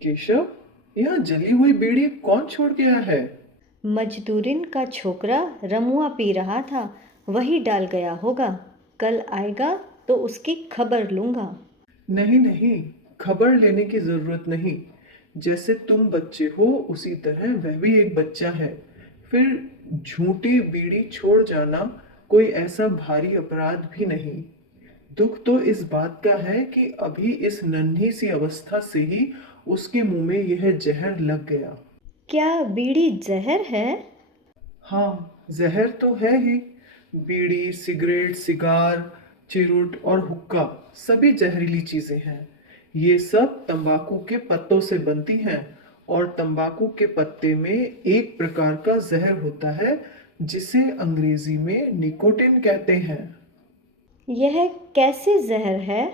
केशव, यहाँ जली हुई बीड़ी कौन छोड़ गया है? मजदूरिन का छोकरा रमुआ पी रहा था, वही डाल गया होगा। कल आएगा तो उसकी खबर लूंगा। नहीं नहीं, खबर लेने की जरूरत नहीं। जैसे तुम बच्चे हो उसी तरह वह भी एक बच्चा है। फिर झूठी बीड़ी छोड़ जाना कोई ऐसा भारी अपराध भी नहीं। दुख तो इस बात का है कि अभी इस नन्ही सी अवस्था से ही उसके मुंह में यह जहर लग गया। क्या बीड़ी जहर है? हाँ, जहर तो है ही। बीड़ी, सिगरेट, सिगार, चिरुट और हुक्का सभी जहरीली चीजें हैं। ये सब तंबाकू के पत्तों से बनती हैं और तंबाकू के पत्ते में एक प्रकार का जहर होता है जिसे अंग्रेजी में निकोटिन कहते हैं। यह कैसे जहर है?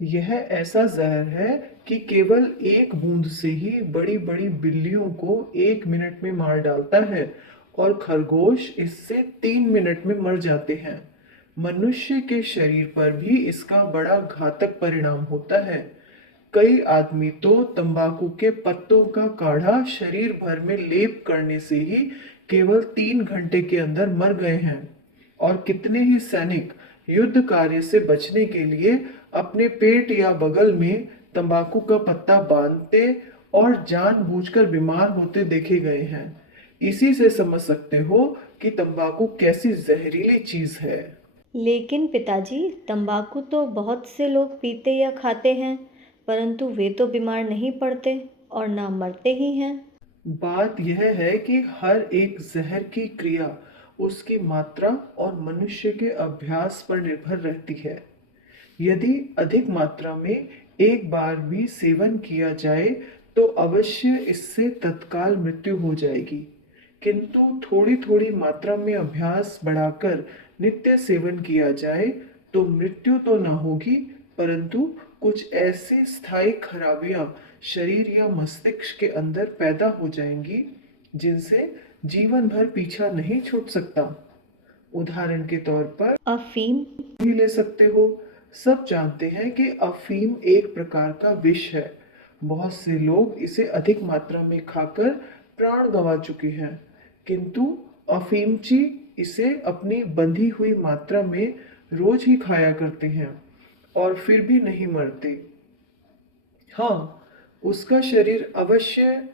यह ऐसा जहर है कि केवल एक बूंद से ही बड़ी बड़ी बिल्लियों को 1 मिनट में मार डालता है और खरगोश इससे 3 मिनट में मर जाते हैं। मनुष्य के शरीर पर भी इसका बड़ा घातक परिणाम होता है। कई आदमी तो तंबाकू के पत्तों का काढ़ा शरीर भर में लेप करने से ही केवल 3 घंटे के अंदर मर गए हैं। और कितने ही सैनिक युद्ध कार्य से बचने के लिए अपने पेट या बगल में तंबाकू का पत्ता बांधते और जानबूझकर बीमार होते देखे गए हैं। इसी से समझ सकते हो कि तंबाकू कैसी जहरीली चीज है। लेकिन पिताजी, तंबाकू तो बहुत से लोग पीते या खाते हैं, परंतु वे तो बीमार नहीं पड़ते और ना मरते ही हैं। बात यह है कि हर एक जहर की क्रिया उसकी मात्रा और मनुष्य के अभ्यास पर निर्भर रहती है। यदि अधिक मात्रा में एक बार भी सेवन किया जाए तो अवश्य इससे तत्काल मृत्यु हो जाएगी। किंतु थोड़ी थोड़ी मात्रा में अभ्यास बढ़ाकर नित्य सेवन किया जाए तो मृत्यु तो न होगी, परंतु कुछ ऐसी स्थायी खराबियां शरीर या मस्तिष्क के अंदर पैदा हो जाएंगी जिनसे जीवन भर पीछा नहीं छूट सकता। उदाहरण के तौर पर अफीम? भी ले सकते हो। सब जानते हैं कि अफीम एक प्रकार का विष है। बहुत से लोग इसे अधिक मात्रा में खाकर प्राण गंवा चुके हैं, किंतु अफीमची इसे अपनी बंधी हुई मात्रा में रोज ही खाया करते हैं और फिर भी नहीं मरते। हाँ, उसका शरीर अवश्य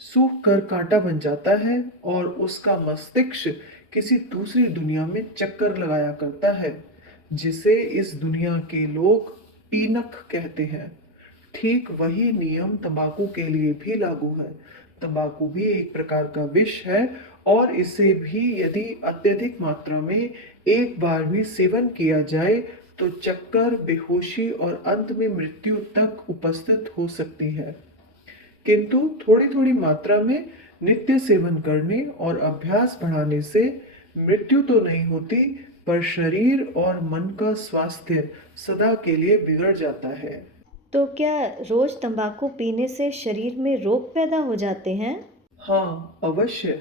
सूख कर कांटा बन जाता है और उसका मस्तिष्क किसी दूसरी दुनिया में चक्कर लगाया करता है, जिसे इस दुनिया के लोग पीनक कहते हैं। ठीक वही नियम तंबाकू के लिए भी लागू है। तंबाकू भी एक प्रकार का विष है और इसे भी यदि अत्यधिक मात्रा में एक बार भी सेवन किया जाए तो चक्कर, बेहोशी और अंत में मृत्यु तक उपस्थित हो सकती है। किंतु थोड़ी थोड़ी मात्रा में नित्य सेवन करने और अभ्यास बढ़ाने से मृत्यु तो नहीं होती, पर शरीर और मन का स्वास्थ्य सदा के लिए बिगड़ जाता है। तो क्या रोज तंबाकू पीने से शरीर में रोग पैदा हो जाते हैं? हाँ, अवश्य।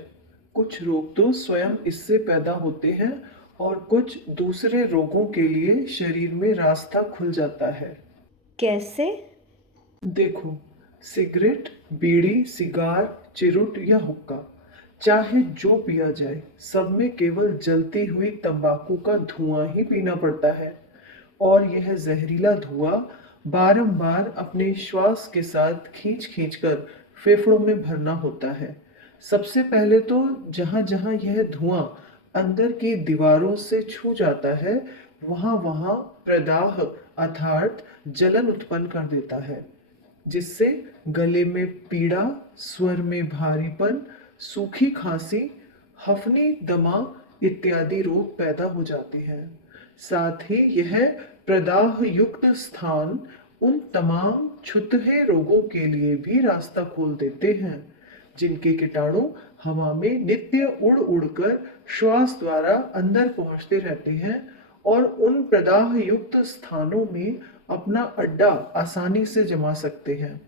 कुछ रोग तो स्वयं इससे पैदा होते हैं और कुछ दूसरे रोगों के लिए शरीर में रास्ता खुल जाता है। कैसे? देखो, सिगरेट, बीड़ी, सिगार, चिरुट या हुक्का, चाहे जो पिया जाए, सब में केवल जलती हुई तंबाकू का धुआं ही पीना पड़ता है। और यह जहरीला धुआं बारंबार अपने श्वास के साथ खींच खींच कर फेफड़ों में भरना होता है। सबसे पहले तो जहां जहां यह धुआं अंदर की दीवारों से छू जाता है, वहां वहां प्रदाह अर्थात जलन उत्पन्न कर देता है, जिससे गले में पीड़ा, स्वर में भारीपन, सूखी खांसी, हफनी, दमा इत्यादि रोग पैदा हो जाते हैं। साथ ही यह प्रदाह युक्त स्थान उन तमाम छुतहे रोगों के लिए भी रास्ता खोल देते हैं जिनके कीटाणु हवा में नित्य उड़ उड़कर श्वास द्वारा अंदर पहुंचते रहते हैं और उन प्रदाह युक्त स्थानों में अपना अड्डा आसानी से जमा सकते हैं।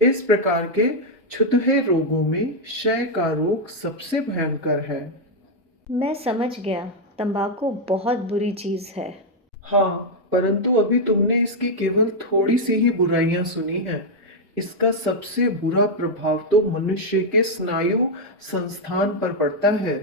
इस प्रकार के छुतहे रोगों में क्षय का रोग सबसे भयंकर है। मैं समझ गया, तंबाकू बहुत बुरी चीज है। हाँ, परंतु अभी तुमने इसकी केवल थोड़ी सी ही बुराइयां सुनी हैं। इसका सबसे बुरा प्रभाव तो मनुष्य के स्नायु संस्थान पर पड़ता है।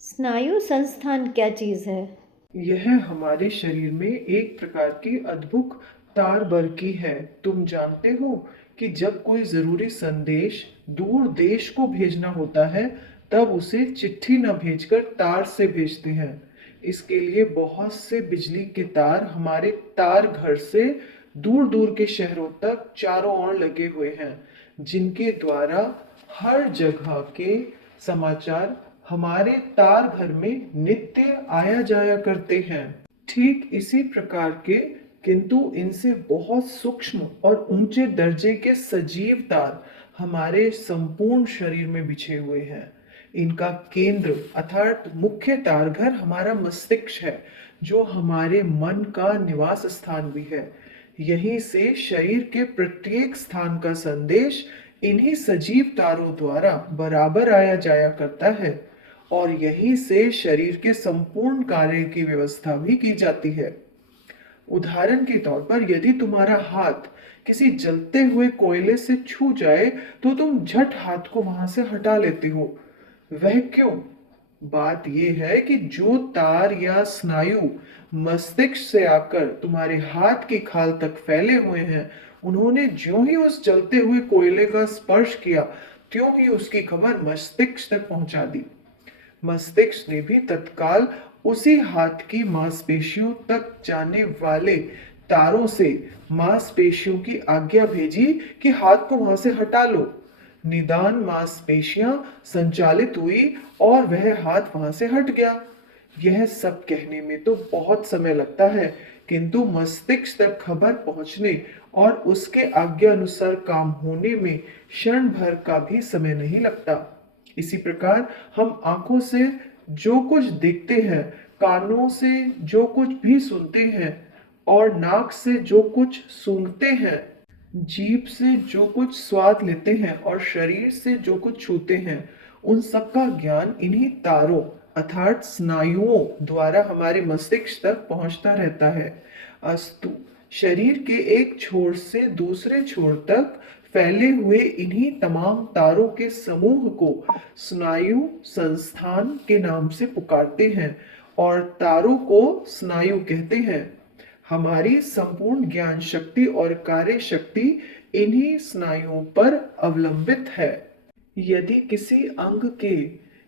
स्नायु संस्थान क्या चीज़ है? यह हमारे शरीर में एक प्रकार की अद्भुत तार बरकी है। तुम जानते हो कि जब कोई जरूरी संदेश दूर देश को भेजना होता है, तब उसे चिट्ठी न भेजकर तार से भेजते हैं। इसके लिए बहुत से बिजली के तार हमारे तार घर से दूर दूर के शहरों तक चारों ओर लगे हुए हैं, जिनके द्वारा हर जगह के समाचार हमारे तार घर में नित्य आया जाया करते हैं। ठीक इसी प्रकार के, किंतु इनसे बहुत सूक्ष्म और ऊंचे दर्जे के सजीव तार हमारे संपूर्ण शरीर में बिछे हुए हैं। इनका केंद्र अर्थात मुख्य तार घर हमारा मस्तिष्क है, जो हमारे मन का निवास स्थान भी है। यहीं से शरीर के प्रत्येक स्थान का संदेश इन्हीं सजीव तारों द्वारा बराबर आया जाया करता है, और यहीं से शरीर के संपूर्ण कार्य की व्यवस्था भी की जाती है। उदाहरण के तौर पर, यदि तुम्हारा हाथ किसी जलते हुए कोयले से छू जाए तो तुम झट हाथ को वहां से हटा लेते हो। वह क्यों? बात यह है कि जो तार या स्नायु मस्तिष्क से आकर तुम्हारे हाथ की खाल तक फैले हुए हैं, उन्होंने ज्यों ही उस जलते हुए कोयले का स्पर्श किया, त्यों ही उसकी खबर मस्तिष्क तक पहुंचा दी। मस्तिष्क ने भी तत्काल उसी हाथ की मांसपेशियों तक जाने वाले तारों से मांसपेशियों की आज्ञा भेजी कि हाथ को वहां से हटा लो। निदान मांसपेशियां संचालित हुई और वह हाथ वहां से हट गया। यह सब कहने में तो बहुत समय लगता है, किंतु मस्तिष्क तक खबर पहुंचने और उसके आज्ञा अनुसार काम होने में क्षण भर का भी समय नहीं लगता। इसी प्रकार हम आंखों से जो कुछ देखते हैं, कानों से जो कुछ भी सुनते हैं, और नाक से जो कुछ सूंघते हैं, जीभ से जो कुछ स्वाद लेते हैं और शरीर से जो कुछ छूते हैं, उन सब का ज्ञान इन्हीं तारों अर्थात स्नायुओं द्वारा हमारे मस्तिष्क तक पहुंचता रहता है। अस्तु, शरीर के एक छोर से दूसरे छोर तक फैले हुए इन्हीं तमाम तारों के समूह को स्नायु संस्थान के नाम से पुकारते हैं, और तारों को स्नायु कहते हैं। हमारी संपूर्ण ज्ञान शक्ति और कार्य शक्ति इन्हीं स्नायुओं पर अवलंबित है। यदि किसी अंग के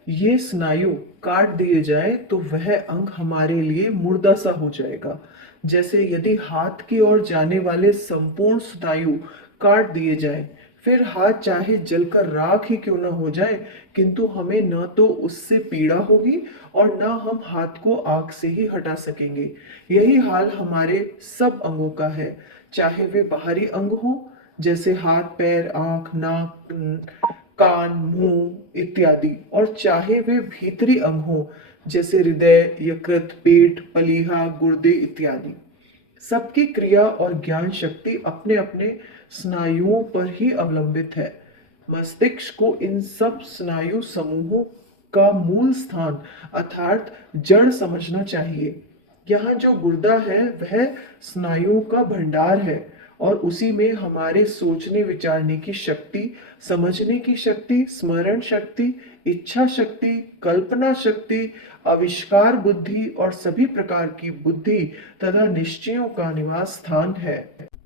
ये स्नायु काट दिए जाए तो वह अंग हमारे लिए मुर्दा सा हो जाएगा। जैसे यदि हाथ की ओर जाने वाले संपूर्ण स्नायु काट दिए जाए, फिर हाथ चाहे जलकर राख ही क्यों न हो जाए, किंतु हमें न तो उससे पीड़ा होगी और न हम हाथ को आग से ही हटा सकेंगे। यही हाल हमारे सब अंगों का है, चाहे वे बाहरी अंग हो जैसे हाथ, पैर, आंख, नाक, कान, मुंह इत्यादि, और चाहे वे भीतरी अंग हो जैसे हृदय, यकृत, पेट, पलीहा, गुर्दे इत्यादि। सबकी क्रिया और ज्ञान शक्ति अपने अपने स्नायुओं पर ही अवलंबित है। मस्तिष्क को इन सब स्नायु समूहों का मूल स्थान अर्थात जड़ समझना चाहिए। यहाँ जो गुर्दा है वह स्नायुओं का भंडार है, और उसी में हमारे सोचने विचारने की शक्ति, समझने की शक्ति, स्मरण शक्ति, इच्छा शक्ति, कल्पना शक्ति, आविष्कार बुद्धि और सभी प्रकार की बुद्धि तथा निश्चयों का निवास स्थान है।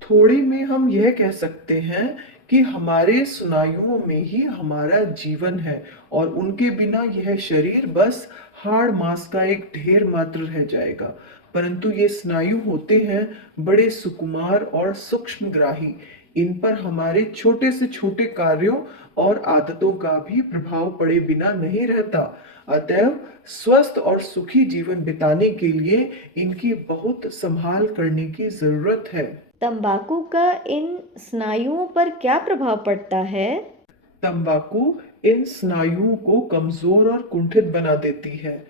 थोड़ी में हम यह कह सकते हैं कि हमारे स्नायुओं में ही हमारा जीवन है, और उनके बिना यह शरीर बस हाड़ मांस का एक ढेर मात्र रह जाएगा। परंतु ये स्नायु होते हैं बड़े सुकुमार और सूक्ष्मग्राही। इन पर हमारे छोटे से छोटे कार्यों और आदतों का भी प्रभाव पड़े बिना नहीं रहता। अतएव स्वस्थ और सुखी जीवन बिताने के लिए इनकी बहुत संभाल करने की जरूरत है। तंबाकू का इन स्नायुओं पर क्या प्रभाव पड़ता है? तंबाकू इन स्नायुओं को कमजोर और कुंठित बना देती है।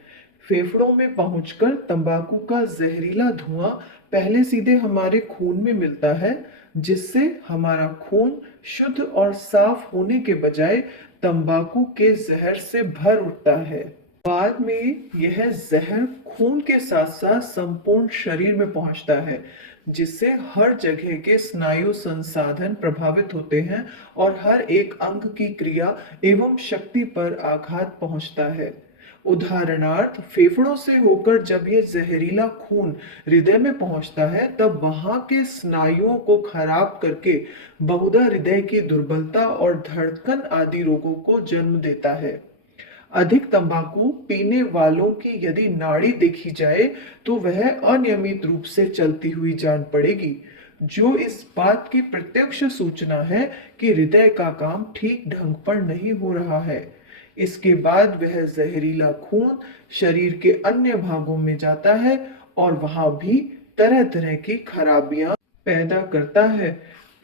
फेफड़ों में पहुंचकर तंबाकू का जहरीला धुआं पहले सीधे हमारे खून में मिलता है, जिससे हमारा खून शुद्ध और साफ होने के बजाय तंबाकू के जहर से भर उठता है। बाद में यह जहर खून के साथ साथ संपूर्ण शरीर में पहुंचता है, जिससे हर जगह के स्नायु संसाधन प्रभावित होते हैं और हर एक अंग की क्रिया एवं शक्ति पर आघात पहुंचता है। उदाहरणार्थ, फेफड़ों से होकर जब ये जहरीला खून हृदय में पहुंचता है, तब वहां के स्नायुओं को खराब करके बहुधा हृदय की दुर्बलता और धड़कन आदि रोगों को जन्म देता है। अधिक तंबाकू पीने वालों की यदि नाड़ी देखी जाए तो वह अनियमित रूप से चलती हुई जान पड़ेगी, जो इस बात की प्रत्यक्ष सूचना है कि हृदय का काम ठीक ढंग पर नहीं हो रहा है। इसके बाद वह जहरीला खून शरीर के अन्य भागों में जाता है और वहां भी तरह तरह की खराबियां पैदा करता है।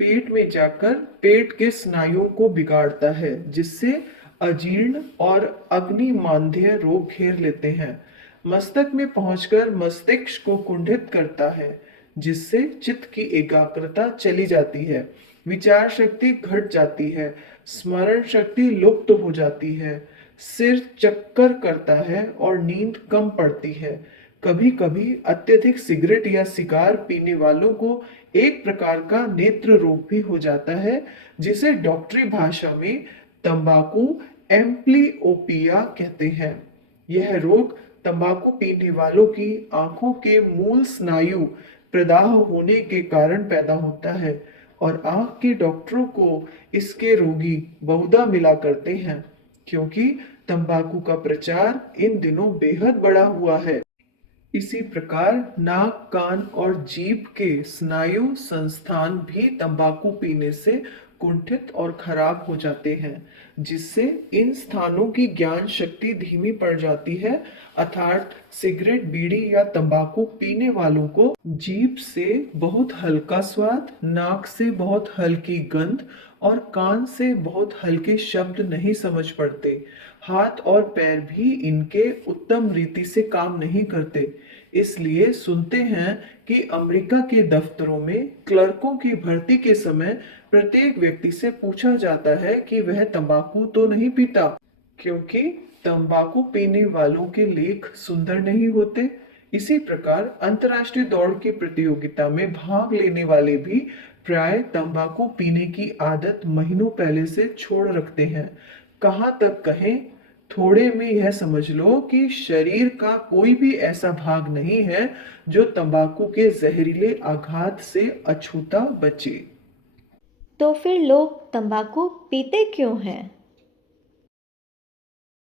पेट में जाकर पेट के स्नायुओं को बिगाड़ता है, जिससे अजीर्ण और अग्निमांद्य रोग घेर लेते हैं। मस्तक में पहुंचकर मस्तिष्क को कुंठित करता है, जिससे चित्त की एकाग्रता चली जाती है, विचार शक्ति घट जाती है, स्मरण शक्ति लुप्त हो जाती है, सिर चक्कर करता है और नींद कम पड़ती है। कभी कभी अत्यधिक सिगरेट या सिगार पीने वालों को एक प्रकार का नेत्र रोग भी हो जाता है, जिसे डॉक्टरी भाषा में तंबाकू एम्प्लियोपिया कहते हैं। यह रोग तंबाकू पीने वालों की आंखों के मूल स्नायु प्रदाह होने के कारण पैदा होता है और आंख के डॉक्टरों को इसके रोगी बहुधा मिला करते हैं, क्योंकि तंबाकू का प्रचार इन दिनों बेहद बढ़ा हुआ है। इसी प्रकार नाक, कान और जीभ के स्नायु संस्थान भी तंबाकू पीने से कुंठित और खराब हो जाते हैं, जिससे इन स्थानों की ज्ञान शक्ति धीमी पड़ जाती है। अर्थात सिगरेट, बीड़ी या तंबाकू पीने वालों को जीभ से बहुत हल्का स्वाद, नाक से बहुत हल्की गंध और कान से बहुत हल्के शब्द नहीं समझ पड़ते। हाथ और पैर भी इनके उत्तम रीति से काम नहीं करते। इसलिए सुनते हैं कि अमेरिका के दफ्तरों में क्लर्कों की भर्ती के समय प्रत्येक व्यक्ति से पूछा जाता है कि वह तंबाकू तो नहीं पीता, क्योंकि तंबाकू पीने वालों के लेख सुंदर नहीं होते। इसी प्रकार अंतर्राष्ट्रीय दौड़ की प्रतियोगिता में भाग लेने वाले भी प्राय तंबाकू पीने की आदत महीनों पहले से छोड़ रखते हैं। कहाँ तक कहें, थोड़े में यह समझ लो कि शरीर का कोई भी ऐसा भाग नहीं है जो तंबाकू के जहरीले आघात से अछूता बचे। तो फिर लोग तंबाकू पीते क्यों हैं?